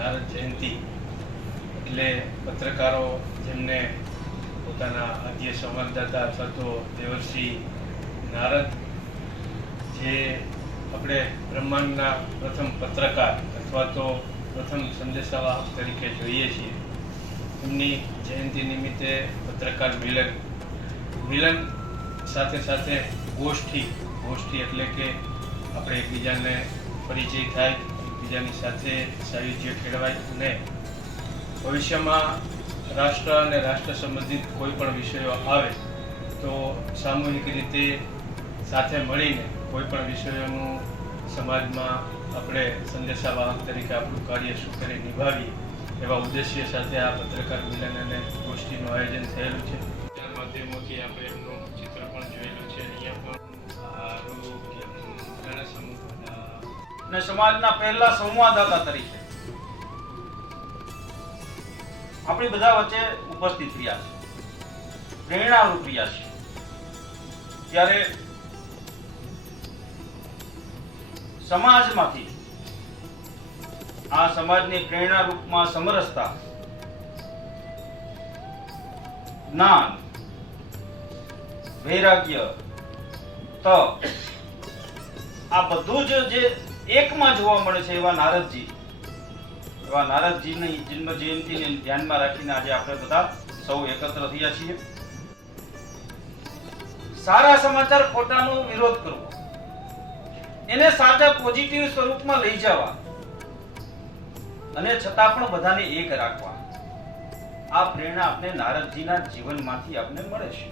નારદ જયંતિ એટલે પત્રકારો જેમને પોતાના આદ્ય સંવાદદાતા અથવા તો દેવર્ષિ નારદ જે આપણે બ્રહ્માંડના પ્રથમ પત્રકાર અથવા તો પ્રથમ સંદેશાવાહક તરીકે જોઈએ છીએ, એમની જયંતિ નિમિત્તે પત્રકાર મિલન સાથે સાથે ગોષ્ઠી એટલે કે આપણે એકબીજાને પરિચય થાય, એકબીજાની સાથે સાયુજ્ય કેળવાય અને ભવિષ્યમાં રાષ્ટ્ર અને રાષ્ટ્ર સંબંધિત કોઈ પણ વિષયો આવે તો સામૂહિક રીતે સાથે મળીને કોઈ પણ વિષયોનું સમાજમાં આપણે સંદેશાવાહક તરીકે આપણું કાર્ય શું કરી નિભાવીએ એવા ઉદ્દેશ્ય સાથે આ પત્રકાર મિલન અને ગોષ્ઠીનું આયોજન થયેલું છે. માધ્યમોથી આપણે એમનું ચિત્ર પણ જોયેલું છે. અહીંયા પણ અને સમાજના પહેલા સંવાદદાતા તરીકે આપણી બધા વચ્ચે ઉપસ્થિત રહ્યા છે, પ્રેરણારૂપ રહ્યા છે. ત્યારે સમાજમાંથી આ સમાજની પ્રેરણા રૂપમાં સમરસતા, જ્ઞાન, વૈરાગ્ય, તપ આ બધું જે એકમાં જોવા મળે છે એવા નારદજીની જન્મ જયંતિને ધ્યાનમાં રાખીને આજે આપણે બધા સૌ એકત્ર થયા છીએ. સારા સમાચાર ખોટાનો વિરોધ કરવો, એને સાચા પોઝિટિવ સ્વરૂપમાં લઈ જવા અને છતાં પણ બધાને એક રાખવા, આ પ્રેરણા આપણે નારદજીના જીવનમાંથી આપણે મળે છે.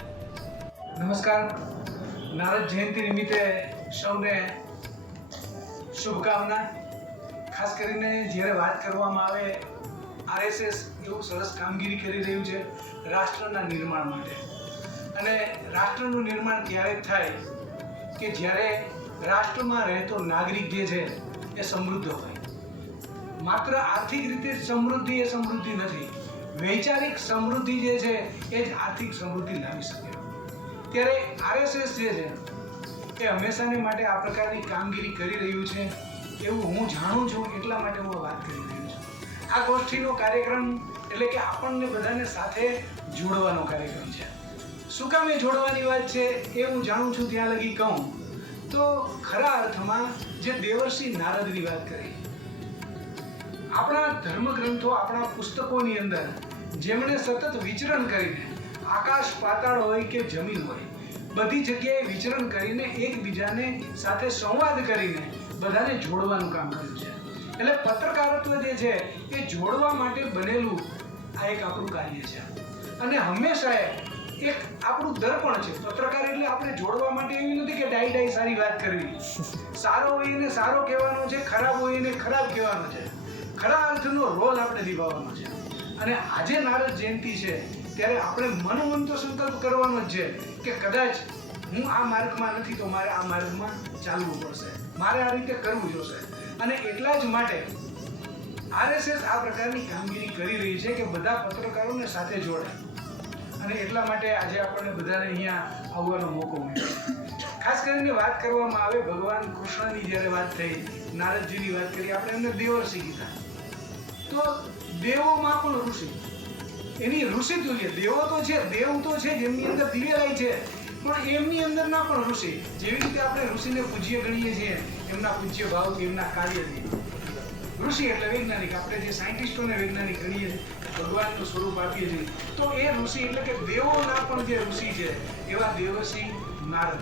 નમસ્કાર. નારદ જયંતિ નિમિત્તે સૌને શુભકામના. ખાસ કરીને જ્યારે વાત કરવામાં આવે, આરએસએસ એવું સરસ કામગીરી કરી રહ્યું છે રાષ્ટ્રના નિર્માણ માટે. અને રાષ્ટ્રનું નિર્માણ ત્યારે થાય કે જ્યારે રાષ્ટ્રમાં રહેતો નાગરિક જે છે એ સમૃદ્ધ હોય. માત્ર આર્થિક રીતે સમૃદ્ધિ એ સમૃદ્ધિ નથી, વૈચારિક સમૃદ્ધિ જે છે એ જ આર્થિક સમૃદ્ધિ લાવી શકે. ત્યારે આરએસએસ જે છે એ હંમેશાને માટે આ પ્રકારની કામગીરી કરી રહ્યું છે એવું હું જાણું છું, એટલા માટે હું વાત કરી રહ્યો છું. આ ગોષ્ઠીનો કાર્યક્રમ એટલે કે આપણને બધાને સાથે જોડવાનો કાર્યક્રમ છે. શું કામ એ જોડવાની વાત છે એ હું જાણું છું. ત્યાં લગી કહું તો ખરા અર્થમાં જે દેવર્ષિ નારદની વાત કરી, આપણા ધર્મગ્રંથો, આપણા પુસ્તકોની અંદર જેમણે સતત વિચરણ કરીને, આકાશ પાતાળ હોય કે જમીન હોય, બધી જગ્યાએ વિચરણ કરીને એકબીજાને સાથે સંવાદ કરીને બધાને જોડવાનું કામ કર્યું છે. એટલે પત્રકારત્વ જે છે એ જોડવા માટે બનેલું આ એક આપણું કાર્ય છે. અને હંમેશા એક આપણું દર્પણ છે. પત્રકાર એટલે આપણે જોડવા માટે એવી નથી કે ડાઈ સારી વાત કરવી, સારો હોય એને સારો કહેવાનો છે, ખરાબ હોય એને ખરાબ કહેવાનો છે. ખરા અર્થનો રોલ આપણે નિભાવવાનો છે. અને આજે નારદ જયંતિ છે ત્યારે આપણે મનોમન તો સંકલ્પ કરવાનો જ છે કે કદાચ હું આ માર્ગમાં નથી તો મારે આ માર્ગમાં ચાલવું પડશે, મારે આ રીતે કરવું જોશે. અને એટલા જ માટે આરએસએસ આ પ્રકારની કામગીરી કરી રહી છે કે બધા પત્રકારોને સાથે જોડે. અને એટલા માટે આજે આપણને બધાને અહીંયા આવવાનો મોકો મળ્યો. ખાસ કરીને વાત કરવામાં આવે ભગવાન કૃષ્ણની જ્યારે વાત થઈ, નારદજીની વાત કરી, આપણે એમને દેવર્ષિ કીધા. તો દેવોમાં પણ ઋષિ, એની ઋષિ તુલ્ય દેવો તો છે, દેવ તો છે જેમની અંદર દિવ્યરાય છે, પણ એમની અંદરના પણ ઋષિ. જેવી રીતે આપણે ઋષિને પૂજ્ય ગણીએ છીએ એમના પૂજ્ય ભાવથી, એમના કાર્યથી. ઋષિ એટલે વૈજ્ઞાનિક, આપણે જે સાયન્ટિસ્ટોને વૈજ્ઞાનિક ગણીએ છીએ, ભગવાનનું સ્વરૂપ આપીએ છીએ, તો એ ઋષિ એટલે કે દેવોના પણ જે ઋષિ છે એવા દેવર્ષિ નારદ.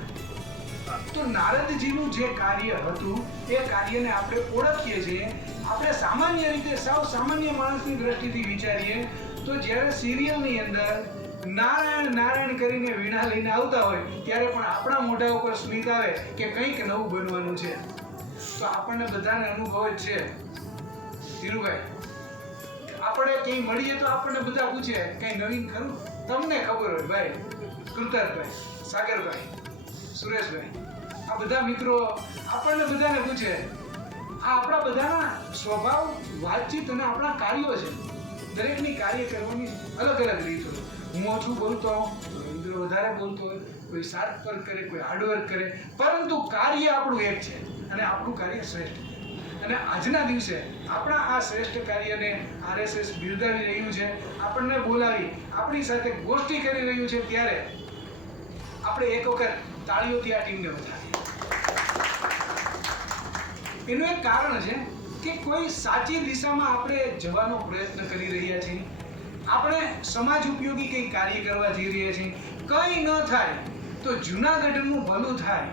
તો નારદજીનું જે કાર્ય હતું એ કાર્યને આપણે ઓળખીએ છીએ. આપણે સામાન્ય રીતે સાવ સામાન્ય માણસની દ્રષ્ટિથી વિચારીએ તો જ્યારે સિરિયલની અંદર નારાયણ નારાયણ કરીને વીણા લઈને આવતા હોય ત્યારે પણ આપણા મોઢા ઉપર સ્મિત આવે કે કંઈક નવું બનવાનું છે. તો આપણને બધાને અનુભવ જ છે. ધીરુભાઈ, આપણે કંઈ મળીએ તો આપણને બધા પૂછે કંઈ નવીન ખરું? તમને ખબર હોય ભાઈ, કૃતાર્થભાઈ, સાગરભાઈ, સુરેશભાઈ, આ બધા મિત્રો આપણને બધાને પૂછે. આ આપણા બધાના સ્વભાવ, વાતચીત અને આપણા કાર્યો છે. દરેકની કાર્ય કરવાની અલગ અલગ રીત હોય. હું ઓછું બોલતો હોઉં, રવિન્દ્ર વધારે બોલતો હોય, કોઈ સાર્થ વર્ક કરે, કોઈ હાર્ડ વર્ક કરે, પરંતુ કાર્ય આપણું એક છે અને આપણું કાર્ય શ્રેષ્ઠ છે. અને આજના દિવસે આપણા આ શ્રેષ્ઠ કાર્યને આરએસએસ બિરદાવી રહ્યું છે, આપણને બોલાવી આપણી સાથે ગોષ્ઠી કરી રહ્યું છે, ત્યારે આપણે એક વખત તાળીઓથી આ ટીમને વધારીએ. એનું એક કારણ છે કે કોઈ સાચી દિશામાં આપણે જવાનો પ્રયત્ન કરી રહ્યા છીએ. આપણે સમાજ ઉપયોગી કંઈ કાર્ય કરવા જઈ રહ્યા છીએ. કંઈ ન થાય તો જૂનાગઢનું ભલું થાય,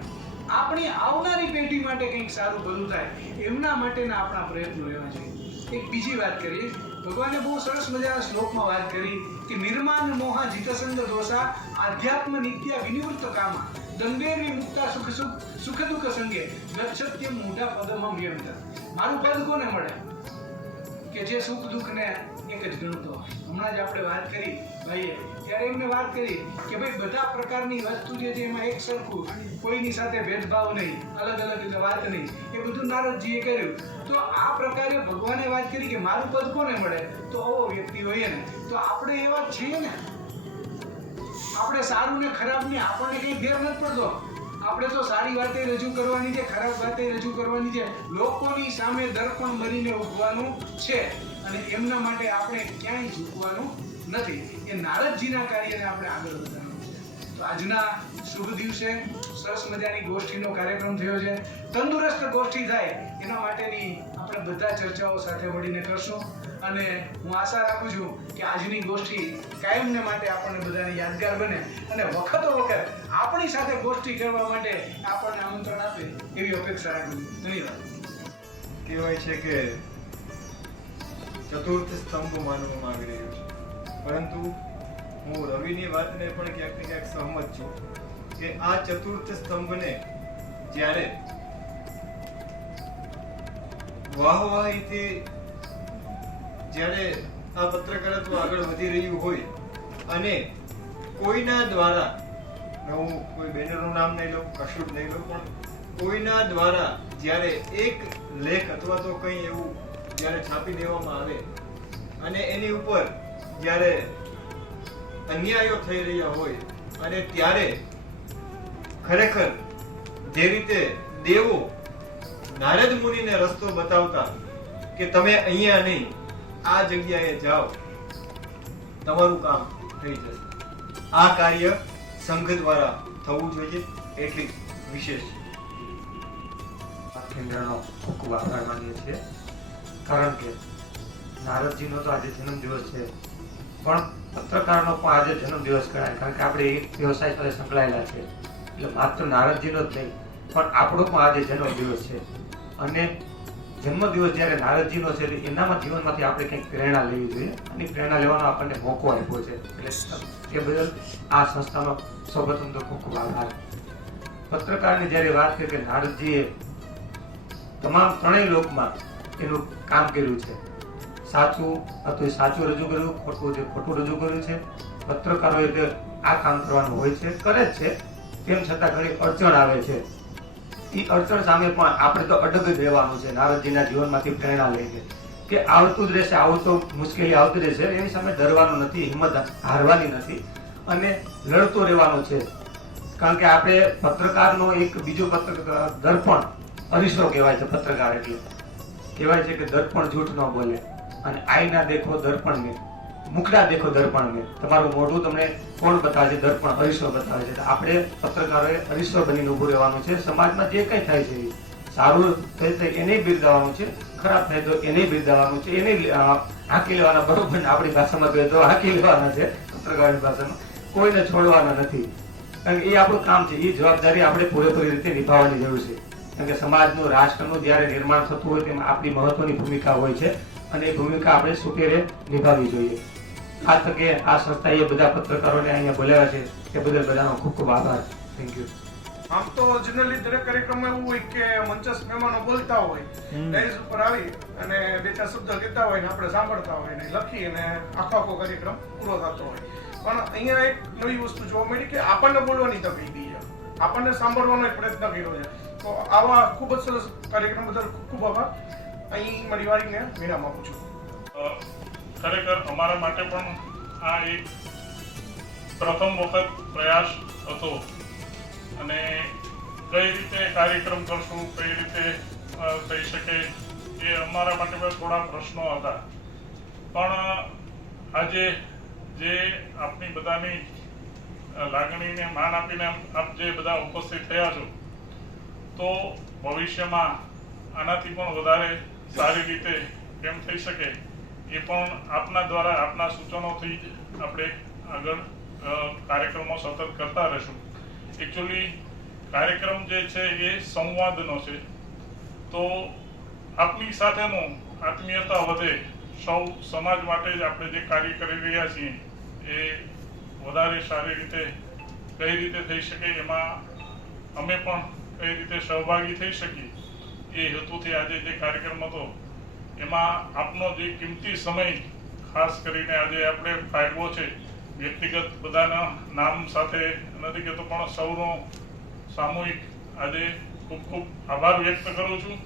આપણી આવનારી પેઢી માટે કંઈક સારું ભલું થાય, એમના માટેના આપણા પ્રયત્નો રહેવા જોઈએ. એક બીજી વાત કરીએ, ભગવાને બહુ સરસ મજાના શ્લોકમાં વાત કરી કે નિર્માણ મોહા જીતસંગ દોષા આધ્યાત્મ નિત્ય વિનિવૃત્ત કામા દંડેર મુક્તા સુખ દુઃખ સંગે ગચ્છત્ય મોઢા પદમમ વ્યંત. મારું પદ કોને મળે? કે જે સુખ દુઃખને એક જ ગણતો. હમણાં જ આપણે વાત કરી ભાઈએ, ત્યારે એમને વાત કરી કે ભાઈ બધા પ્રકારની વસ્તુ જે છે એમાં એક સરખું, કોઈની સાથે ભેદભાવ નહીં, અલગ અલગ વાત નહીં, એ બધું નારદજીએ કર્યું. તો આ પ્રકારે ભગવાને વાત કરી કે મારું પદ કોને મળે? તો આવો વ્યક્તિ હોય ને. તો આપણે એવા છીએ ને, આપણે સારું ને ખરાબ ને આપણને કંઈ ફેર નથી પડતો. આપણે તો સારી વાતે રજૂ કરવાની છે, ખરાબ વાતે રજૂ કરવાની છે, લોકોની સામે દર્પણ બનીને ઉભવાનું છે, અને એમના માટે આપણે ક્યાંય ઝૂકવાનું નથી. એ નારદજીના કાર્યને આપણે આગળ વધારવાનું છે. તો આજના શુભ દિવસે સરસ મજાની ગોષ્ઠીનો કાર્યક્રમ થયો છે. તંદુરસ્ત ગોષ્ઠી થાય એના માટેની આપણે બધા ચર્ચાઓ સાથે મળીને કરશું, અને હું આશા રાખું છું કે આજની ગોષ્ઠી કાયમને માટે આપણને બધાને યાદગાર બને, અને વખતો વખત આપણી સાથે ગોષ્ઠી કરવા માટે આપણને આમંત્રણ આપે એવી અપેક્ષા રાખું છું. ધન્યવાદ. કહેવાય છે કે ચતુર્થ સ્તંભ માનવામાં આવી રહ્યો છે, પરંતુ હું રવિની વાતને પણ ક્યાંક ને ક્યાંક સહમત છું કે આ ચતુર્થ સ્તંભને જ્યારે વાહવાહીથી જ્યારે આ પત્રકારત્વ આગળ વધી રહ્યું હોય અને કોઈના દ્વારા, હું કોઈ બેનરનું નામ નહીં લઉં, કશું જ નહીં લઉં, પણ કોઈના દ્વારા જ્યારે એક લેખ અથવા તો કંઈ એવું જ્યારે છાપી દેવામાં આવે અને એની ઉપર જ્યારે અન્યાયો થઈ રહ્યા હોય, અને ત્યારે ખરેખર જે રીતે દેવો નારદ મુનિને રસ્તો બતાવતા કે તમે અહીંયા નહીં આ જગ્યાએ જાઓ, તમારું કામ થઈ જશે, આ કાર્ય સંઘ દ્વારા થવું જોઈએ, એટલી વિશેષ કેન્દ્રનો ખૂબ ખૂબ આભાર માનીએ છીએ. કારણ કે નારદજીનો તો આજે જન્મદિવસ છે, પણ પત્રકારનો પણ આજે જન્મદિવસ કરાય, કારણ કે આપણે એક વ્યવસાય સાથે સંકળાયેલા છે. એટલે માત્ર નારદજીનો જ નહીં, પણ આપણો પણ આજે જન્મદિવસ છે. અને જન્મદિવસ જ્યારે નારદજીનો છે, એનામાં જીવનમાંથી આપણે કંઈક પ્રેરણા લેવી જોઈએ, અને પ્રેરણા લેવાનો આપણને મોકો આપ્યો છે. એટલે એ બદલ આ સંસ્થાનો સૌપ્રથમ તો ખૂબ ખૂબ આભાર. પત્રકારની જ્યારે વાત કરી કે નારદજીએ તમામ ત્રણેય લોકમાં એનું કામ કર્યું છે. સાચું હતું એ સાચું રજૂ કર્યું, ખોટું જે ખોટું રજૂ કર્યું છે. પત્રકારોએ આ કામ કરવાનું હોય છે, કરે જ છે. તેમ છતાં ઘણી અડચણ આવે છે. એ અડચણ સામે પણ આપણે તો અડગ જ રહેવાનું છે. નારદજીના જીવનમાંથી પ્રેરણા લઈને કે આવતું જ રહેશે, આવું તો મુશ્કેલી આવતી રહેશે, એની સામે ડરવાનું નથી, હિંમત હારવાની નથી, અને લડતો રહેવાનું છે. કારણ કે આપણે પત્રકારનો એક બીજો દર્પણ અરીસો કહેવાય છે. પત્રકાર એટલે કહેવાય છે કે દર્પણ જૂઠ ન બોલે, અને આઈના દેખો દર્પણ મેં, મુખડા દેખો દર્પણ મેં. તમારું મોઢું તમને કોણ બતાવે છે? દર્પણ, અરીસો બતાવે છે. આપણે પત્રકારોએ અરીસો બનીને ઊભું રહેવાનું છે. સમાજમાં જે કંઈ થાય છે, સારું થાય તો એને બિરદાવવાનું છે, ખરાબ થાય તો એને બિરદાવવાનું છે, એને હાંકી લેવાના. બરોબર ને? આપણી ભાષામાં કહીએ તો હાંકી લેવાના છે. પત્રકારની ભાષામાં કોઈને છોડવાના નથી, કારણ કે એ આપણું કામ છે. એ જવાબદારી આપણે પૂરેપૂરી રીતે નિભાવવાની જરૂર છે. કારણ કે સમાજનું, રાષ્ટ્રનું જ્યારે નિર્માણ થતું હોય તેમાં આપણી મહત્વની ભૂમિકા હોય છે, અને એ ભૂમિકા આપણે સુપેરે નિભાવવી જોઈએ. આ તકે આ સંસ્થાએ બધા પત્રકારોને અહીંયા બોલાવ્યા છે, તે બદલ બધાનો ખૂબ ખૂબ આભાર. Thank you. આમ તો જનરલી દરેક કાર્યક્રમમાં એવું હોય કે મંચસ્થ મહેમાનો બોલતા હોય, સ્ટેજ ઉપર આવી અને બે ચાર શબ્દ કહેતા હોય ને આપણે સાંભળતા હોય ને લખી અને આખો કાર્યક્રમ પૂરો થતો હોય. પણ અહીંયા એક નવી વસ્તુ જોવા મળી કે આપણને બોલવાની તક આપી છે, આપણને સાંભળવાનો એક પ્રયત્ન કર્યો છે. તો આવા ખૂબ જ સરસ કાર્યક્રમ બદલ ખૂબ ખૂબ આભાર. અહીં મારી વારીને વિરામ આપું છું. ખરેખર અમારા માટે પણ આ એક પ્રથમ વખત પ્રયાસ હતો, અને કઈ રીતે કાર્યક્રમ કરશું, કઈ રીતે થઈ શકે એ અમારા માટે પણ થોડા પ્રશ્નો હતા. પણ આજે જે આપની બધાની લાગણીને માન આપીને આપ જે બધા ઉપસ્થિત થયા છો, તો ભવિષ્યમાં આનાથી પણ વધારે સારી રીતે કેમ થઈ શકે એ પણ આપના દ્વારા આપના સૂચનોથી આપણે આગળ કાર્યક્રમો સતત કરતા રહીશું. એકચ્યુઅલી કાર્યક્રમ જે છે એ સંવાદનો છે, તો આપની સાથેનું આત્મીયતા વધે, સૌ સમાજ માટે જ આપણે જે કાર્ય કરી રહ્યા છીએ એ વધારે સારી રીતે કઈ રીતે થઈ શકે, એમાં અમે પણ કઈ રીતે સહભાગી થઈ શકીએ એ હેતુથી આજે જે કાર્યક્રમ હતો એમાં આપનો જે કિંમતી સમય ખાસ કરીને આજે આપણે ફાળવ્યો છે, વ્યક્તિગત બધાના નામ સાથે નથી કહેતો પણ સૌનો સામૂહિક આજે ખૂબ ખૂબ આભાર વ્યક્ત કરું છું.